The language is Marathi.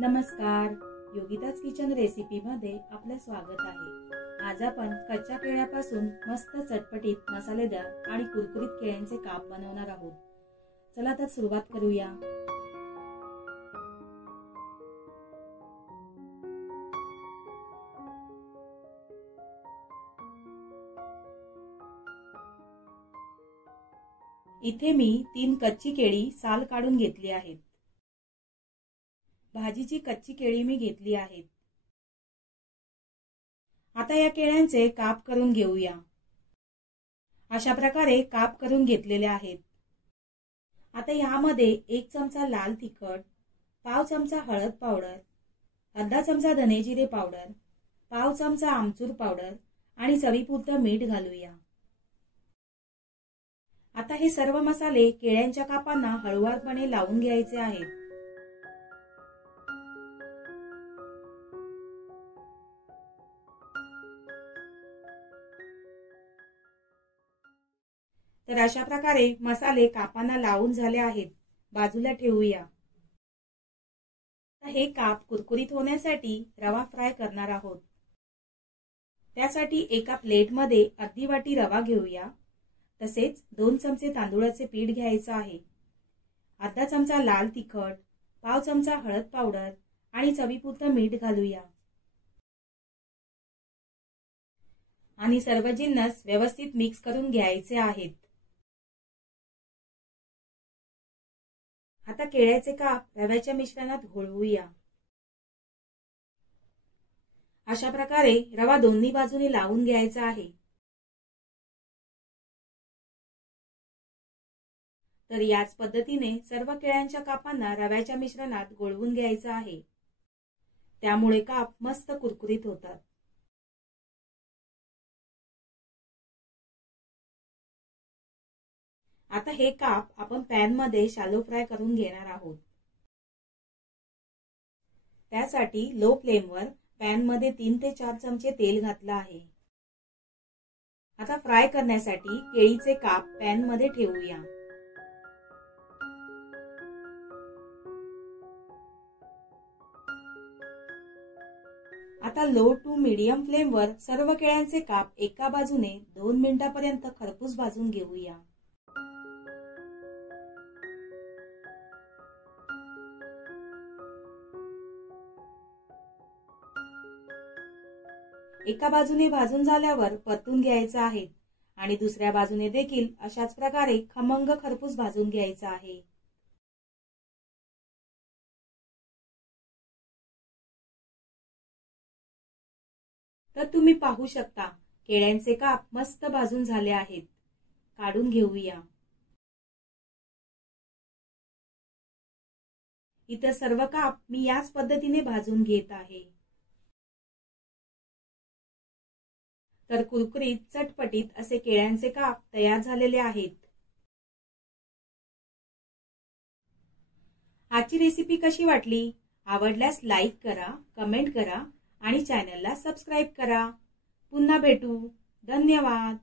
नमस्कार, योगिताज किचन रेसिपी मध्ये आपले स्वागत आहे। आज आपण कच्च्या केळ्यापासून मस्त चटपटीत मसालेदार आणि कुरकुरीत केळ्यांचे काप बनवणार आहोत। चला तर सुरुवात करूया। इथे मी 3 कच्ची केळी साल काढून घेतली आहेत। भाजीची कच्ची केळी मी घेतली आहेत। आता या केळ्यांचे काप करून घेऊया। अशा प्रकारे काप करून घेतलेले आहेत। आता यामध्ये 1 चमचा लाल तिखट, पाव चमचा हळद पावडर, अर्धा चमचा धने जिरे पावडर, पाव चमचा आमचूर पावडर आणि चवीपुरतं मीठ घालूया। आता हे सर्व मसाले केळ्यांच्या कापांना हळूवारपणे लावून घ्यायचे आहेत। तर अशा प्रकारे मसाले कापांना लावून झाले आहेत। बाजूला ठेवूया। हे काप कुरकुरीत होण्यासाठी रवा फ्राय करणार आहोत। त्यासाठी एका प्लेटमध्ये अर्धी वाटी रवा घेऊया। तसेच 2 चमचे तांदूळाचे पीठ घ्यायचे आहे। अर्धा चमचा लाल तिखट, पाव चमचा हळद पावडर आणि चवीपुरतं मीठ घालूया। आणि सर्व जिन्नस व्यवस्थित मिक्स करून घ्यायचे आहेत। आता केळ्याचे काप रव्याच्या मिश्रणात घोळवूया। अशा प्रकारे रवा दोन्ही बाजूने लावून घ्यायचा आहे। तर याच पद्धतीने सर्व केळ्यांच्या कापांना रव्याच्या मिश्रणात घोळवून घ्यायचं आहे। त्यामुळे काप मस्त कुरकुरीत होतात। आता हे काप आपण पॅन मध्ये शॅलो फ्राय करून घेणार आहोत। त्यासाठी लो फ्लेमवर पॅन मध्ये 3 ते 4 चमचे तेल घातलं आहे। आता फ्राय करण्यासाठी केळीचे काप पॅन मध्ये ठेवूया। आता लो टू मीडियम फ्लेमवर सर्व केळ्यांचे काप एका बाजूने 2 मिनिटांपर्यंत खरपूस भाजून घेऊया। एका बाजूने भाजून झाल्यावर परतून घ्यायचं आहे आणि दुसऱ्या बाजूने देखील अशाच प्रकारे खमंग खरपूस भाजून घ्यायचं आहे। तर तुम्ही पाहू शकता केळ्यांचे काप मस्त भाजून झाले आहेत। काढून घेऊया। इतर सर्व काप मी याच पद्धतीने भाजून घेत आहे। तर कुरकुरीत चटपटीत असे केळ्यांचे काप तयार झालेले आहेत। आजची रेसिपी कशी वाटली? आवडल्यास लाईक करा, कमेंट करा आणि चॅनलला सबस्क्राईब करा। पुन्हा भेटू। धन्यवाद।